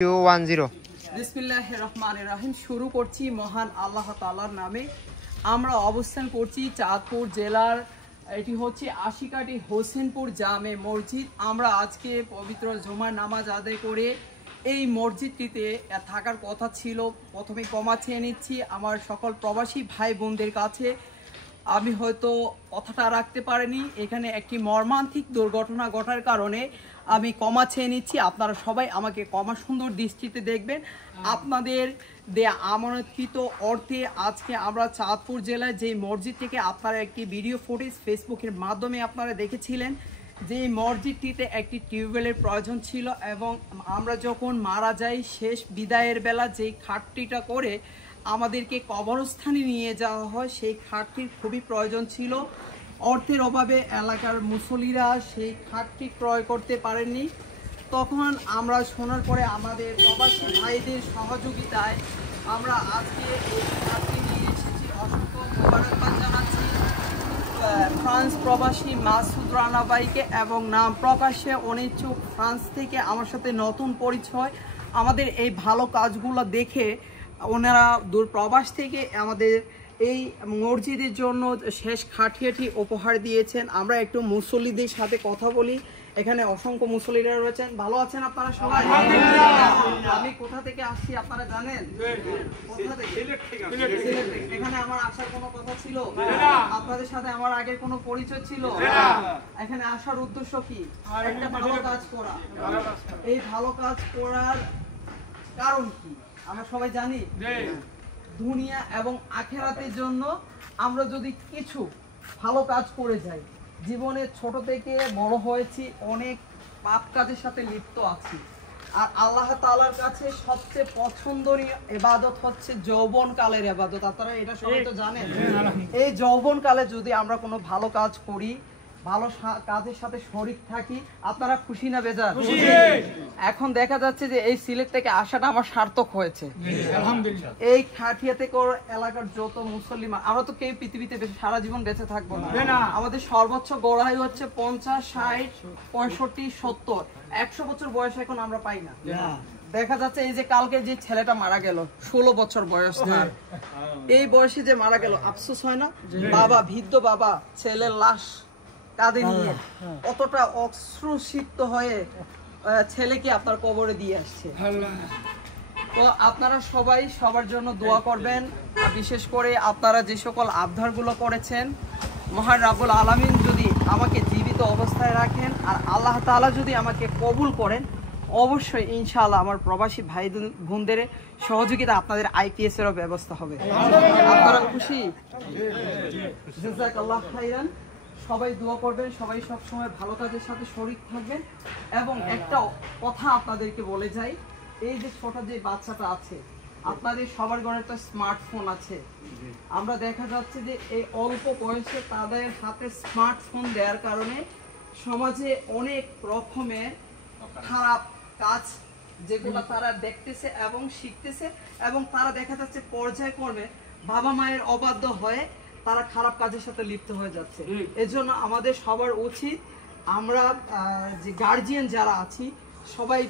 বিসমিল্লাহির রহমানির রহিম। শুরু করছি মহান আল্লাহ তাআলার নামে। আমরা অবস্থান করছি চাঁদপুর জেলার, এটি হচ্ছে আশিকাটি হোসেনপুর জামে মসজিদ। আমরা আজকে পবিত্র জুমার নামাজ আদায় করে এই মসজিদটিতে থাকার কথা ছিল। প্রথমে ক্ষমা চেয়ে নিচ্ছি আমার সকল প্রবাসী ভাই বোনদের কাছে, আমি হয়তো কথাটা রাখতে পারিনি। এখানে একটি মর্মান্তিক দুর্ঘটনা ঘটার কারণে আমি ক্ষমা চেয়ে নিচ্ছি। আপনারা সবাই আমাকে ক্ষমা সুন্দর দৃষ্টিতে দেখবেন। আপনাদের দেয়া আমানতকৃত অর্থে আজকে আমরা চাঁদপুর জেলায় যে মসজিদ থেকে আপনারা একটি ভিডিও ফুটেজ ফেসবুকের মাধ্যমে আপনারা দেখেছিলেন, যে মসজিদটিতে একটি টিউবওয়েলের প্রয়োজন ছিল এবং আমরা যখন মারা যাই শেষ বিদায়ের বেলা যেই খাটটিটা করে আমাদেরকে কবরস্থানে নিয়ে যাওয়া হয়, সেই খাটটির খুবই প্রয়োজন ছিল। অর্থের অভাবে এলাকার মুসল্লিরা সেই খাটটি ক্রয় করতে পারেননি। তখন আমরা শোনার পরে আমাদের প্রবাসী ভাইদের সহযোগিতায় আমরা আজকে এই খাটটি নিয়ে এসেছি। অসংখ্য মোবারকবাদ জানাচ্ছি ফ্রান্স প্রবাসী মাসুদ রানা ভাইকে, এবং নাম প্রকাশে অনিচ্ছুক ফ্রান্স থেকে আমার সাথে নতুন পরিচয়। আমাদের এই ভালো কাজগুলো দেখে ওনারা দূর প্রবাস থেকে আমাদের এই মসজিদের জন্য শেষ খাটিয়াটি উপহার দিয়েছেন। আমরা একটু মুসল্লিদের সাথে কথা বলি। এখানে অসংখ্য মুসল্লিরা রয়েছেন। ভালো আছেন আপনারা সবাই? আমি কোথা থেকে আসছি আপনারা জানেন? কোথা থেকে? এখানে আমার আসার কোনো কথা ছিল? আপনাদের সাথে আমার আগের কোনো পরিচয় ছিল? এখানে আসার উদ্দেশ্য কি? একটা ভালো কাজ করা। এই ভালো কাজ করার কারণ কি আমরা সবাই জানি। দুনিয়া এবং আখিরাতের জন্য আমরা যদি কিছু ভালো কাজ করে যাই, জীবনে ছোট থেকে বড় হয়েছি, অনেক পাপ কাজের সাথে লিপ্ত আছি, আর আল্লাহ তাআলার কাছে সবচেয়ে পছন্দনীয় ইবাদত হচ্ছে যৌবনকালের ইবাদত। আপনারা এটা সবাই তো জানেন। এই যৌবনকালে যদি আমরা কোনো ভালো কাজ করি, ভালো কাজের সাথে শরীক থাকি, আপনারা খুশি না বেজার? এখন দেখা যাচ্ছে যে এই সিলেট থেকে আসাটা আমার সার্থক হয়েছে আলহামদুলিল্লাহ। এই খাটিয়াতে করে এলাকার যত মুসলিম, আমরা তো কেউ পৃথিবীতে সারা জীবন বেঁচে থাকবো না। আমাদের সর্বোচ্চ গড়াই হচ্ছে 50, 60, 65, 70, 100 বছর বয়স এখন আমরা পাই না। দেখা যাচ্ছে এই যে কালকে যে ছেলেটা মারা গেল 16 বছর বয়স, এই বয়সে যে মারা গেল, আফসোস হয় না? বাবা, বৃদ্ধ বাবা, ছেলের লাশ কাঁধে নিয়ে কতটা অশ্রুসিক্ত হয়ে ছেলেকে আপনার কবরে দিয়ে আসছে। তো আপনারা সবাই সবার জন্য দোয়া করবেন। বিশেষ করে আপনারা যে সকল আবদারগুলো করেছেন, মহান রাব্বুল আলামিন যদি আমাকে জীবিত অবস্থায় রাখেন আর আল্লাহ তাআলা যদি আমাকে কবুল করেন, অবশ্যই ইনশাআল্লাহ আমার প্রবাসী ভাই বোনদের সহযোগিতা আপনাদের আইপিএস এরও ব্যবস্থা হবে। আপনারা খুশি? জাযাকাল্লাহ খাইরান। সবাই দোয়া করবেন, সবাই সবসময় ভালো কাজের সাথে শরীক থাকবেন। এবং একটা কথা আপনাদেরকে বলে যাই, এই যে ছোট যে বাচ্চাটা আছে, আপনাদের সবার ঘরে একটা স্মার্টফোন আছে। আমরা দেখা যাচ্ছে যে এই অল্প বয়সে তাদের হাতে স্মার্টফোন দেওয়ার কারণে সমাজে অনেক রকমের খারাপ কাজ যেগুলো তারা দেখতেছে এবং শিখতেছে, এবং তারা দেখা যাচ্ছে পর্যায়ক্রমে বাবা মায়ের অবাধ্য হয়ে তারা খারাপ কাজের সাথে লিপ্ত হয়ে যাচ্ছে। এজন্য আমাদের সবার উচিত, আমরা যে গার্জিয়ান যারা আছি সবাই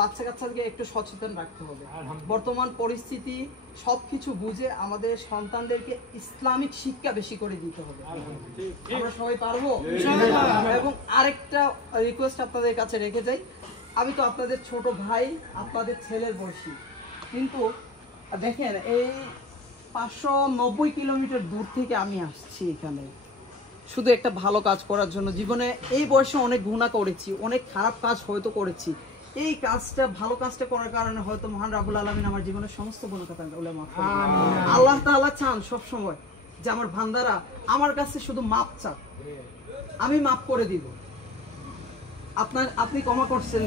বাচ্চা কাচ্চাদেরকে একটু সচেতন রাখতে হবে। বর্তমান পরিস্থিতি সবকিছু বুঝে আমাদের সন্তানদেরকে ইসলামিক শিক্ষা বেশি করে দিতে হবে। আমরা সবাই পারবো? এবং আরেকটা রিকোয়েস্ট আপনাদের কাছে রেখে যাই, আমি তো আপনাদের ছোট ভাই, আপনাদের ছেলের বয়সী, কিন্তু দেখেন এই 590 কিলোমিটার দূর থেকে আমি আসছি এখানে শুধু একটা ভালো কাজ করার জন্য। জীবনে এই বয়সে অনেক গুনাহ করেছি, অনেক খারাপ কাজ হয়তো করেছি। এই কাজটা, ভালো কাজটা করার কারণে হয়তো মহান রাব্বুল আলামিন আমার জীবনের সমস্ত গুনাহ মাফ করবেন। আল্লাহ তাআলা চান সব সময় যে আমার বান্দারা আমার কাছে শুধু মাপ চাক, আমি মাফ করে দিব। আপনি ক্ষমা করছেন,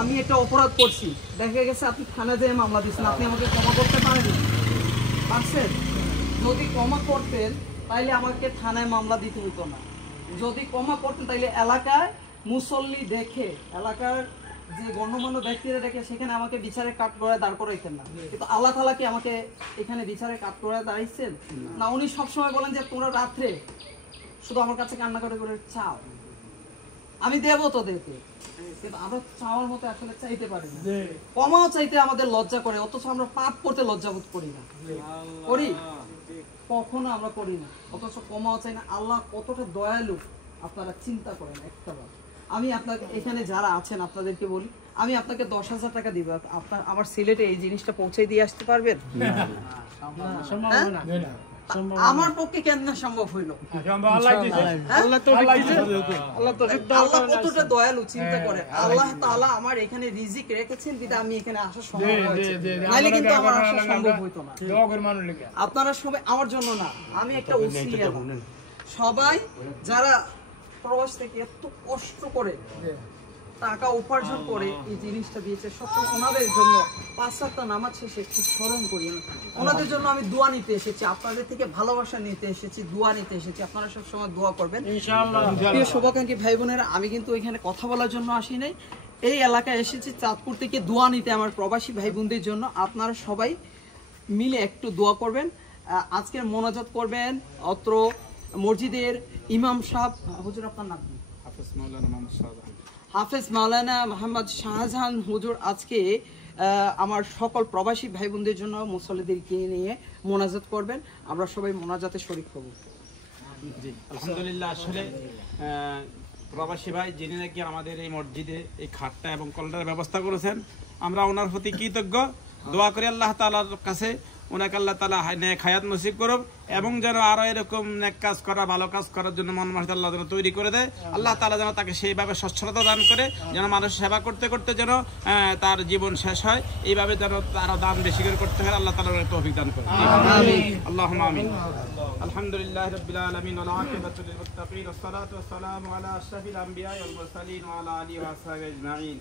আমি একটা অপরাধ করছি, দেখা গেছে আপনি থানা যেয়ে মামলা দিচ্ছেন, আপনি আমাকে ক্ষমা করতে পারবেন? পারছেন? যদি ক্ষমা করতেন তাইলে আমাকে থানায় মামলা দিতে হতো না। যদি ক্ষমা করতেন তাইলে এলাকায় মুসল্লি দেখে, এলাকার যে গণ্যমান্য ব্যক্তিরা দেখে সেখানে আমাকে বিচারে কাঠ করে দাঁড় করাইতেন না। কিন্তু আল্লাহ তাআলা কি আমাকে এখানে বিচারে কাঠ করে দাঁড়াইছেন না? উনি সবসময় বলেন যে তোমরা রাত্রে শুধু আমার কাছে কান্না করে করে চাও, আমি দেবো তোদেরকে, কিন্তু আমরা চাওয়ার মতো আসলে চাইতে পারি না। কমাও চাইতে আমাদের লজ্জা করে, অথচ আমরা পাপ করতে লজ্জাবোধ করি না, করি কখনো আমরা করি না, অথচ কমাও চাই না। আল্লাহ কতটা দয়ালু আপনারা চিন্তা করেন একটাবার। আমি আপনাকে এখানে যারা আছেন আপনাদেরকে বলি, আমি আপনাকে 10,000 টাকা দিব, আপনার আমার সিলেটে এই জিনিসটা পৌঁছে দিয়ে আসতে পারবেন? আমার পক্ষে কেন সম্ভব হইলো? আল্লাহ কতটা দয়ালু চিন্তা করে। আল্লাহ তাআলা আমার এখানে রিজিক রেখেছেন বিধায় আমি এখানে আসা সম্ভব হয়েছে, নাইলে কিন্তু আমার আসা সম্ভব হইতো না। আপনারা সবাই আমার জন্য না, আমি একটা ওসিলা, সবাই যারা প্রবাস থেকে এত কষ্ট করে টাকা উপার্জন করে এই জিনিসটা দিয়েছে, সবসময় ওনাদের জন্য 5 ওয়াক্ত নামাজ শেষে একটু স্মরণ করি। ওনাদের জন্য আমি দোয়া নিতে এসেছি, আপনাদের থেকে ভালোবাসা নিতে এসেছি, দোয়া নিতে এসেছি। আপনারা সবসময় দোয়া করবেন ইনশাআল্লাহ। প্রিয় শুভাকাঙ্ক্ষী ভাই বোনেরা, আমি কিন্তু এখানে কথা বলার জন্য আসি নাই, এই এলাকায় এসেছি চাঁদপুর থেকে দোয়া নিতে আমার প্রবাসী ভাই বোনদের জন্য। আপনারা সবাই মিলে একটু দোয়া করবেন, আজকের মোনাজাত করবেন। অত্র মসজিদের ইমাম সাহেব, হুজুর আপনার নাম কি? হাফেজ মাওলানা মোহাম্মদ শাহজাহান হুজুর আজকে আমার সকল প্রবাসী ভাই বোনদের জন্য মুসল্লিদেরকে নিয়ে মোনাজাত করবেন। আমরা সবাই মোনাজাতে শরীক হব। জি আলহামদুলিল্লাহ। আসলে প্রবাসী ভাই যিনি নাকি আমাদের এই মসজিদে এই খাটটা এবং কলটার ব্যবস্থা করেছেন, আমরা ওনার প্রতি কৃতজ্ঞ। দোয়া করি আল্লাহ তাআলার কাছে ওনাকে আল্লাহ তাআলা নেক হায়াত নসিব করুক, এবং যেন আরো এরকম নেক কাজ করা, ভালো কাজ করার জন্য মন মানসিকতা আল্লাহ যেন তৈরি করে দেয়। আল্লাহ তাআলা যেন তাকে সেইভাবে সচ্ছলতা দান করে, যেন মানুষ সেবা করতে করতে যেন তার জীবন শেষ হয়, এইভাবে যেন আরো দান বেশি করে করতে হয়। আল্লাহ তাআলা তৌফিক দান করে। আল্লাহুম্মা আমিন। আলহামদুলিল্লাহি রাব্বিল আলামিন ওয়া আকিবাতু লিল মুত্তাকিন ওয়াস সালাতু ওয়াস সালামু আলা আশরাফিল আমবিয়া ওয়াল মুরসালিন ওয়া আলা আলিহি ওয়া আসহাবিহি আজমাইন।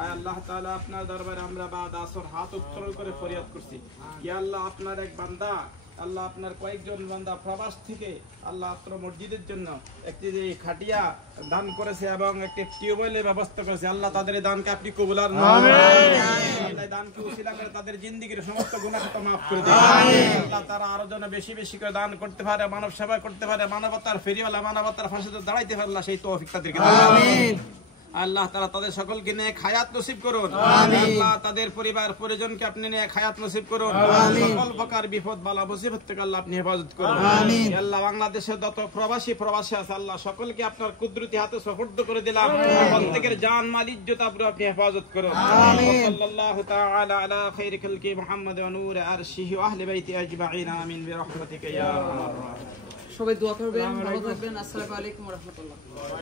আয় আল্লাহ তাআলা, আপনার দরবারে আমরা বাদ আসর হাত উত্তোলন করে ফরিয়াদ করছি। ইয়া আল্লাহ, আপনার এক বান্দা, আল্লাহ আপনার কয়েকজন বান্দা প্রবাস থেকে আল্লাহ আপনার মসজিদের জন্য একটি যে খাটিয়া দান করেছে এবং একটি টিউবওয়েলের ব্যবস্থা করেছে। আল্লাহ তাদের এই দানকে আপনি কবুল আর দানকে উসিলা করে তাদের জিন্দেগীর সমস্ত গুনাহ খাতা মাফ করে দেন। আল্লাহ তারা আরো যেন বেশি বেশি করে দান করতে পারে, মানব সেবা করতে পারে, মানবতার ফেরিওয়ালা, মানবতার ফাঁসিতে দাঁড়াইতে পারে, আল্লাহ সেই তৌফিক তাদেরকে দান করুন। আল্লাহ তাআলা তাদের সকলকে নেক হায়াত নসিব করুন। আল্লাহ তাদের পরিবার পরিজনকে আপনি নেক হায়াত নসিব করুন। সকল প্রকার বিপদ বালা মুসিবত থেকে আল্লাহ আপনি হেফাজত করুন। আল্লাহ বাংলাদেশে যত প্রবাসী আছে আল্লাহ সকলকে আপনার কুদরতি হাতে সুপুর্দ করে দিলাম। প্রত্যেকের জান মাল ইজ্জত আপনি হেফাজত করুন। সাল্লাল্লাহু তাআলা আলা খায়রি খালকি মুহাম্মদ ওয়া নূর আরশিহি ওয়া আহলি বাইতি আজমাইন আমিন বিরহমাতিকা ইয়া আরহামার রাহিমিন। সবাই দোয়া করবেন, ভালো থাকবেন। আসসালামু আলাইকুম ওয়া রাহমাতুল্লাহ।